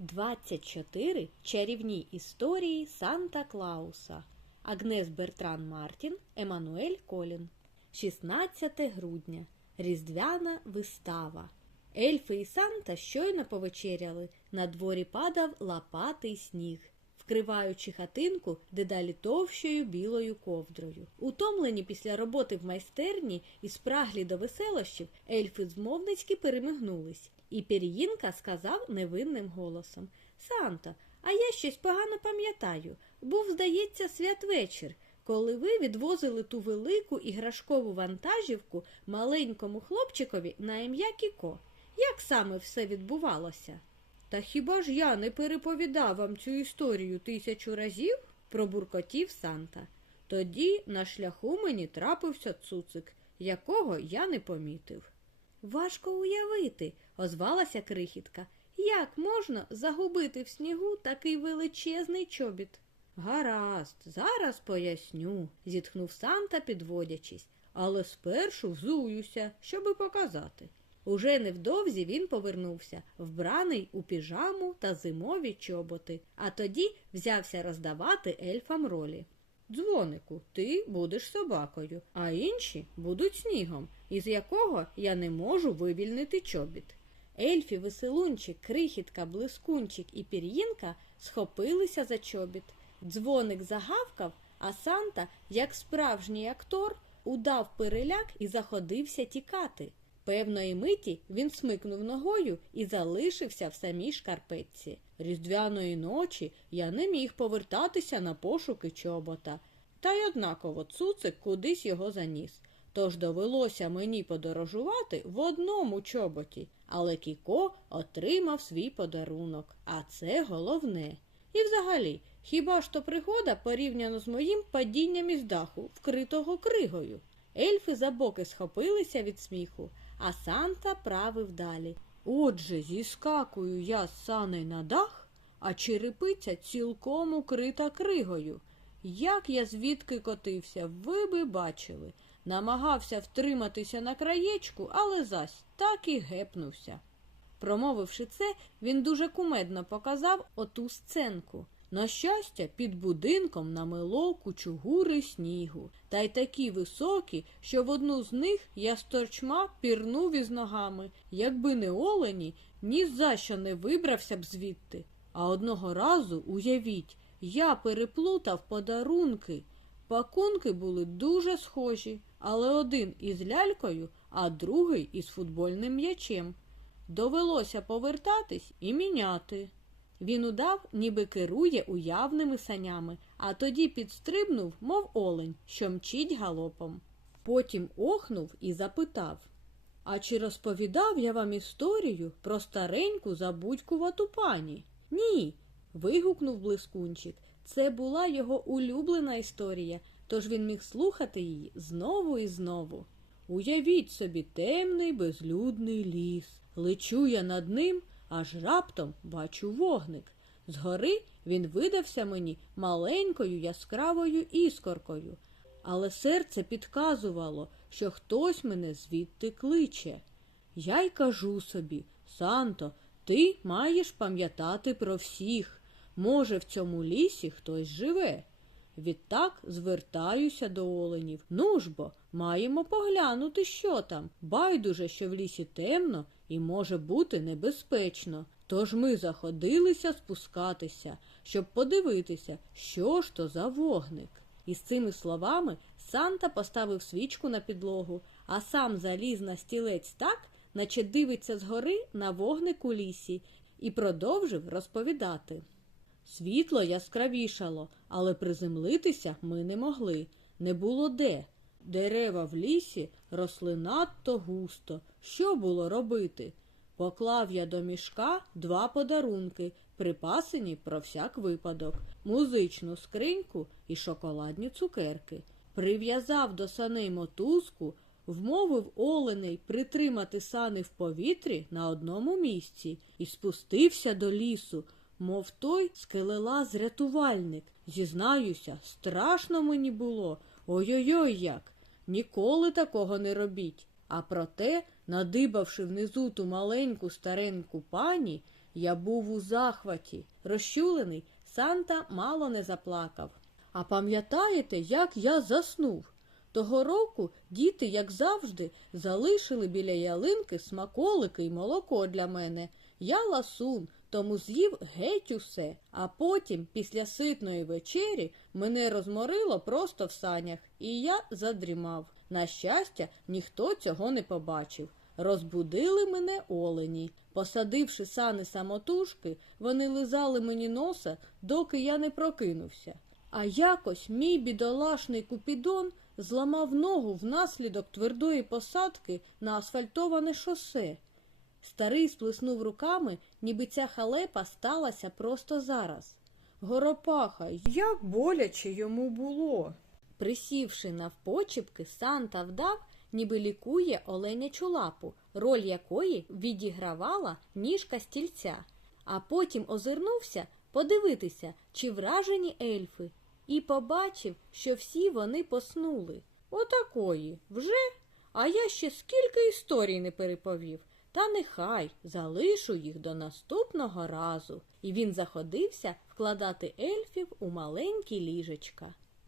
24 чарівні історії Санта Клауса. Агнес Бертран Мартін, Еммануель Колін. 16 грудня. Різдвяна вистава. Ельфи і Санта щойно повечеряли. На дворі падав лопатий сніг, вкриваючи хатинку дедалі товщою білою ковдрою. Утомлені після роботи в майстерні і спраглі до веселощів, ельфи змовницьки перемигнулись, і Пір'їнка сказав невинним голосом Санта, а я щось погано пам'ятаю. Був, здається, святвечір, коли ви відвозили ту велику іграшкову вантажівку маленькому хлопчикові на ім'я Кіко. Як саме все відбувалося? Та хіба ж я не переповідав вам цю історію тисячу разів? пробуркотів Санта. Тоді на шляху мені трапився цуцик, якого я не помітив. Важко уявити, озвалася крихітка. Як можна загубити в снігу такий величезний чобіт? Гаразд, зараз поясню, зітхнув Санта, підводячись, але спершу взуюся, щоби показати. Уже невдовзі він повернувся, вбраний у піжаму та зимові чоботи, а тоді взявся роздавати ельфам ролі. Дзвонику, ти будеш собакою, а інші будуть снігом, із якого я не можу вивільнити чобіт. Ельфі, веселунчик, крихітка, блискунчик і пір'їнка схопилися за чобіт. Дзвоник загавкав, а Санта, як справжній актор, удав переляк і заходився тікати. Певної миті він смикнув ногою і залишився в самій шкарпетці. Різдвяної ночі я не міг повертатися на пошуки чобота. Та й однаково цуцик кудись його заніс. Тож довелося мені подорожувати в одному чоботі, але Кіко отримав свій подарунок, а це головне. І взагалі, хіба ж то пригода порівняно з моїм падінням із даху, вкритого кригою? Ельфи за боки схопилися від сміху, а Санта правив далі. Отже, зіскакую я з саней на дах, а черепиця цілком укрита кригою. Як я звідки котився, ви би бачили. Намагався втриматися на краєчку, але зась так і гепнувся. Промовивши це, він дуже кумедно показав оту сценку. На щастя, під будинком намело кучугури снігу, та й такі високі, що в одну з них я з торчма пірнув із ногами, якби не олені, ні за що не вибрався б звідти. А одного разу, уявіть, я переплутав подарунки. Пакунки були дуже схожі, але один із лялькою, а другий із футбольним м'ячем. Довелося повертатись і міняти. Він удав, ніби керує уявними санями, а тоді підстрибнув, мов олень, що мчить галопом. Потім охнув і запитав А чи розповідав я вам історію про стареньку забудькувату пані? Ні. вигукнув блискунчик. Це була його улюблена історія, тож він міг слухати її знову і знову. Уявіть собі темний безлюдний ліс. Лечу я над ним, аж раптом бачу вогник. Згори він видався мені маленькою яскравою іскоркою, але серце підказувало, що хтось мене звідти кличе. Я й кажу собі, Санто, ти маєш пам'ятати про всіх. Може, в цьому лісі хтось живе. Відтак звертаюся до оленів. Ну ж бо, маємо поглянути, що там. Байдуже, що в лісі темно і може бути небезпечно. Тож ми заходилися спускатися, щоб подивитися, що ж то за вогник. І з цими словами Санта поставив свічку на підлогу, а сам заліз на стілець так, наче дивиться згори на вогник у лісі, і продовжив розповідати. Світло яскравішало, але приземлитися ми не могли. Не було де. Дерева в лісі росли надто густо. Що було робити? Поклав я до мішка два подарунки, припасені про всяк випадок, музичну скриньку і шоколадні цукерки. Прив'язав до саней мотузку, вмовив оленей притримати сани в повітрі на одному місці і спустився до лісу, мов той скелелаз рятувальник. Зізнаюся, страшно мені було. Ой-ой-ой як. Ніколи такого не робіть. А проте, надибавши внизу ту маленьку стареньку пані, Я був у захваті. Розчулений, Санта мало не заплакав. А пам'ятаєте, як я заснув? Того року діти, як завжди, залишили біля ялинки смаколики й молоко для мене. Я ласун, тому з'їв геть усе, а потім, після ситної вечері, мене розморило просто в санях, і я задрімав. На щастя, ніхто цього не побачив. Розбудили мене олені. Посадивши сани самотужки, вони лизали мені носа, доки я не прокинувся. А якось мій бідолашний купідон зламав ногу внаслідок твердої посадки на асфальтоване шосе. Старий сплеснув руками, ніби ця халепа сталася просто зараз. Горопаха, як боляче йому було. Присівши навпочіпки, Санта вдав, ніби лікує оленячу лапу, роль якої відігравала ніжка стільця, а потім озирнувся подивитися, чи вражені ельфи, і побачив, що всі вони поснули. Отакої, вже? А я ще скільки історій не переповів. Та нехай залишу їх до наступного разу. І він заходився вкладати ельфів у маленькі ліжечка.